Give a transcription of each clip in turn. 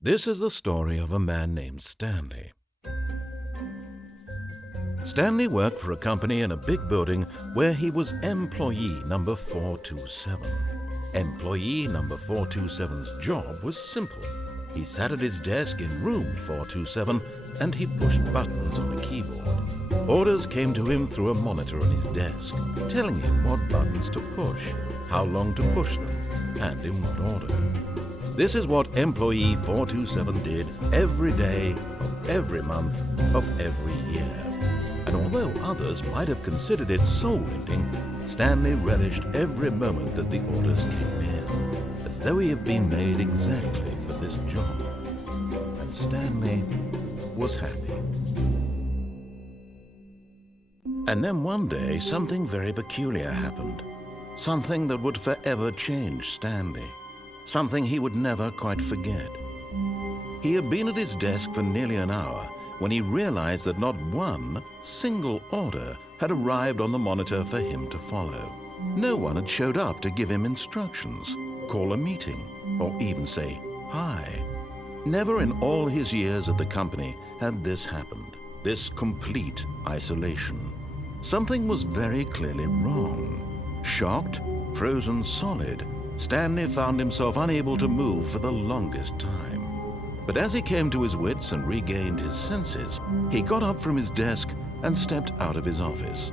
This is the story of a man named Stanley. Stanley worked for a company in a big building where he was employee number 427. Employee number 427's job was simple. He sat at his desk in room 427 and he pushed buttons on a keyboard. Orders came to him through a monitor on his desk, telling him what buttons to push, how long to push them, and in what order. This is what employee 427 did every day of every month of every year. And although others might have considered it soul-winding, Stanley relished every moment that the orders came in, as though he had been made exactly for this job. And Stanley was happy. And then one day, something very peculiar happened. Something that would forever change Stanley. Something he would never quite forget. He had been at his desk for nearly an hour when he realized that not one single order had arrived on the monitor for him to follow. No one had showed up to give him instructions, call a meeting, or even say hi. Never in all his years at the company had this happened, this complete isolation. Something was very clearly wrong. Shocked, frozen solid, Stanley found himself unable to move for the longest time. But as he came to his wits and regained his senses, he got up from his desk and stepped out of his office.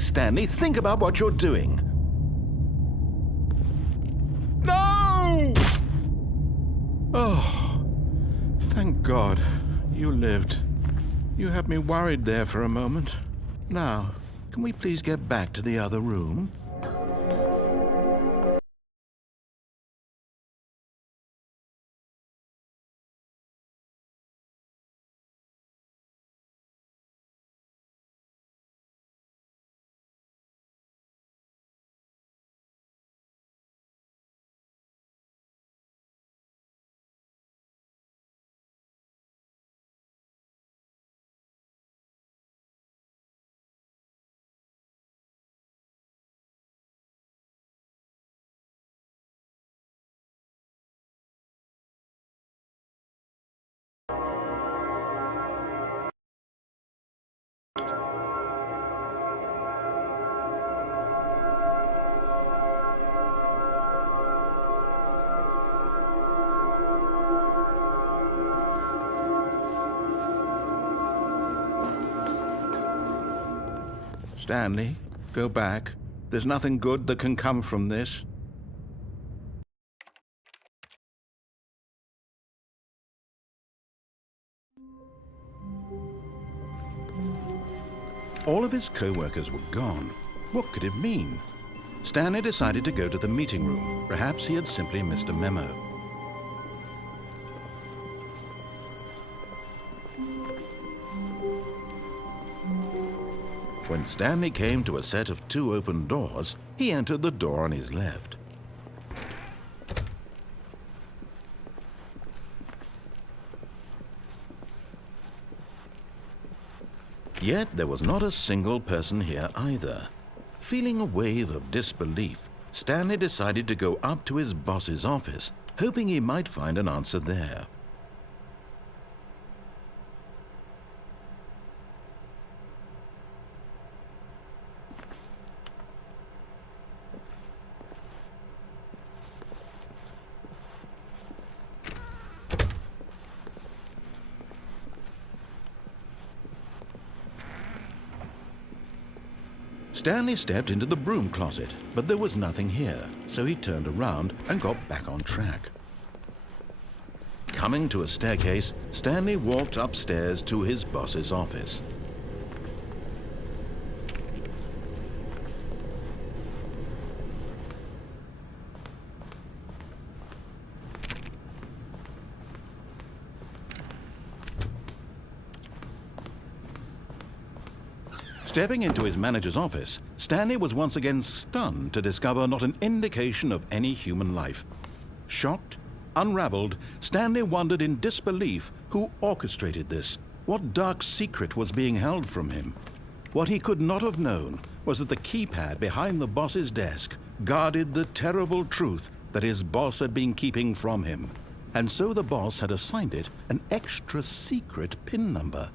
Please, Stanley, think about what you're doing. No! Oh, thank God. You lived. You had me worried there for a moment. Now, can we please get back to the other room? Stanley, go back. There's nothing good that can come from this. All of his co-workers were gone. What could it mean? Stanley decided to go to the meeting room. Perhaps he had simply missed a memo. When Stanley came to a set of 2 open doors, he entered the door on his left. Yet there was not a single person here either. Feeling a wave of disbelief, Stanley decided to go up to his boss's office, hoping he might find an answer there. Stanley stepped into the broom closet, but there was nothing here, so he turned around and got back on track. Coming to a staircase, Stanley walked upstairs to his boss's office. Stepping into his manager's office, Stanley was once again stunned to discover not an indication of any human life. Shocked, unraveled, Stanley wondered in disbelief who orchestrated this. What dark secret was being held from him? What he could not have known was that the keypad behind the boss's desk guarded the terrible truth that his boss had been keeping from him. And so the boss had assigned it an extra secret PIN number,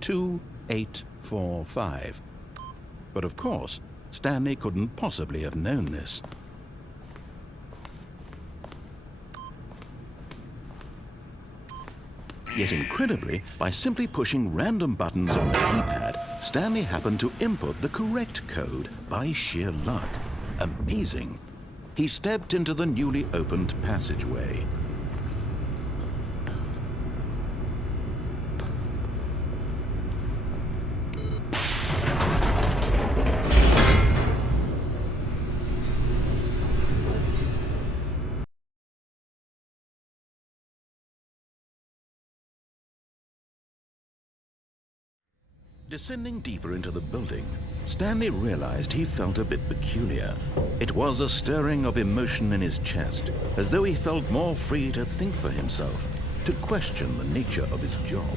2845. But of course, Stanley couldn't possibly have known this. Yet incredibly, by simply pushing random buttons on the keypad, Stanley happened to input the correct code by sheer luck. Amazing. He stepped into the newly opened passageway. Descending deeper into the building, Stanley realized he felt a bit peculiar. It was a stirring of emotion in his chest, as though he felt more free to think for himself, to question the nature of his job.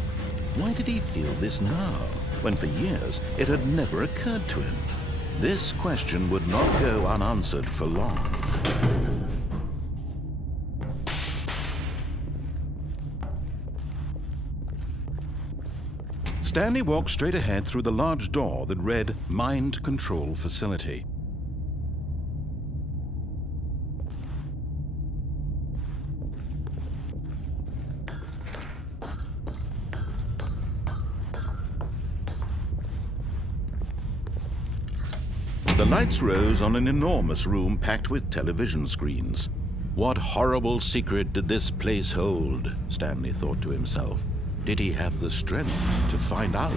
Why did he feel this now, when for years it had never occurred to him? This question would not go unanswered for long. Stanley walked straight ahead through the large door that read Mind Control Facility. The lights rose on an enormous room packed with television screens. What horrible secret did this place hold? Stanley thought to himself. Did he have the strength to find out?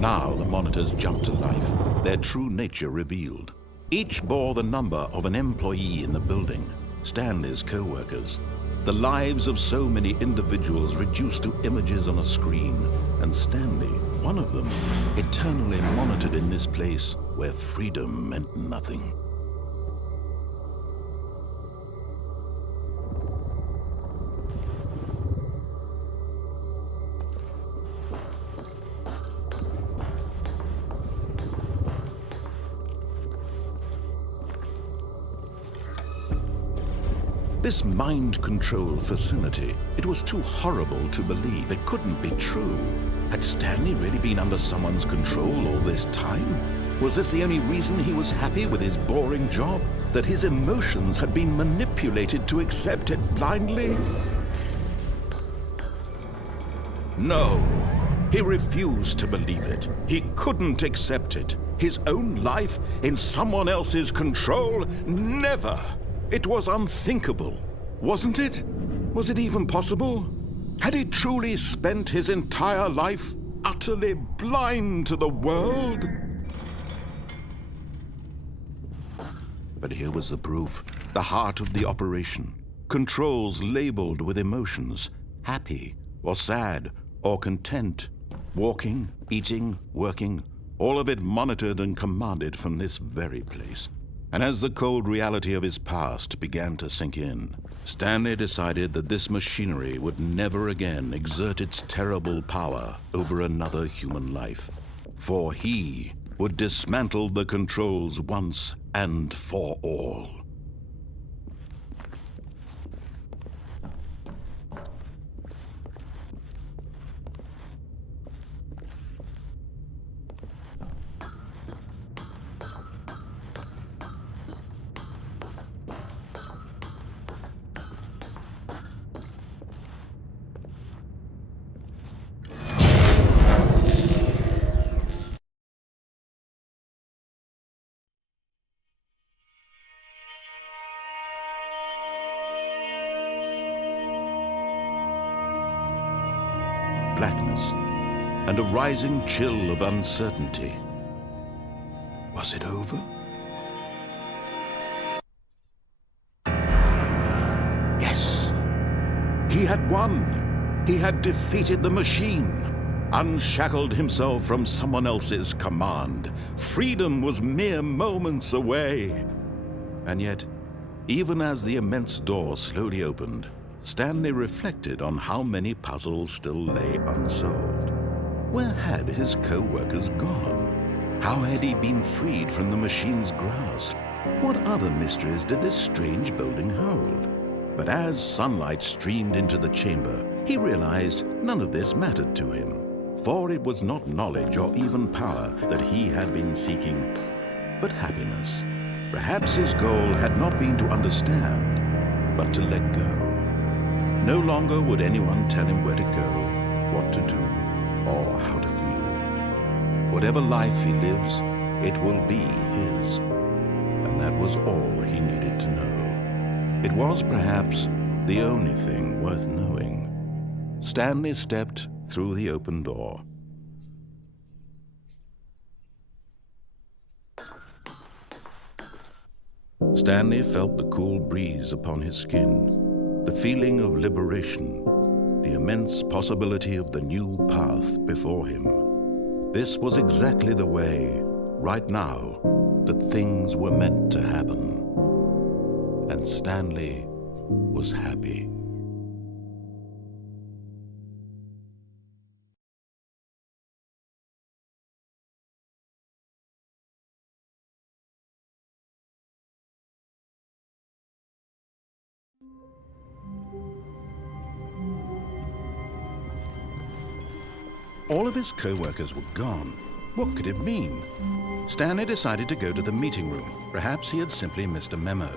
Now the monitors jumped to life, their true nature revealed. Each bore the number of an employee in the building, Stanley's co-workers. The lives of so many individuals reduced to images on a screen, and Stanley, one of them, eternally monitored in this place where freedom meant nothing. This mind control facility, it was too horrible to believe. It couldn't be true. Had Stanley really been under someone's control all this time? Was this the only reason he was happy with his boring job? That his emotions had been manipulated to accept it blindly? No, he refused to believe it. He couldn't accept it. His own life in someone else's control? Never! It was unthinkable, wasn't it? Was it even possible? Had he truly spent his entire life utterly blind to the world? But here was the proof, the heart of the operation. Controls labeled with emotions, happy or sad or content. Walking, eating, working, all of it monitored and commanded from this very place. And as the cold reality of his past began to sink in, Stanley decided that this machinery would never again exert its terrible power over another human life. For he would dismantle the controls once and for all. Blackness, and a rising chill of uncertainty. Was it over? Yes! He had won! He had defeated the machine, unshackled himself from someone else's command. Freedom was mere moments away. And yet, even as the immense door slowly opened, Stanley reflected on how many puzzles still lay unsolved. Where had his co-workers gone? How had he been freed from the machine's grasp? What other mysteries did this strange building hold? But as sunlight streamed into the chamber, he realized none of this mattered to him, for it was not knowledge or even power that he had been seeking, but happiness. Perhaps his goal had not been to understand, but to let go. No longer would anyone tell him where to go, what to do, or how to feel. Whatever life he lives, it will be his. And that was all he needed to know. It was perhaps the only thing worth knowing. Stanley stepped through the open door. Stanley felt the cool breeze upon his skin. The feeling of liberation, the immense possibility of the new path before him. This was exactly the way, right now, that things were meant to happen. And Stanley was happy. All of his co-workers were gone. What could it mean? Stanley decided to go to the meeting room. Perhaps he had simply missed a memo.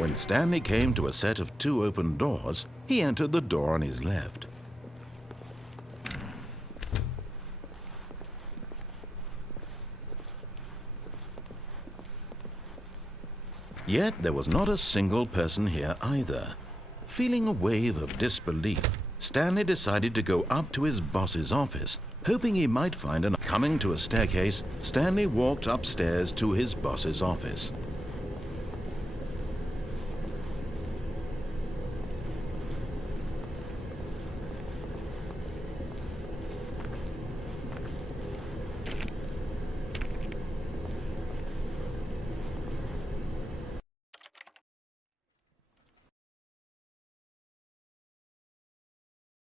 When Stanley came to a set of 2 open doors, he entered the door on his left. Yet there was not a single person here either. Feeling a wave of disbelief, Stanley decided to go up to his boss's office, hoping he might find an... Coming to a staircase, Stanley walked upstairs to his boss's office.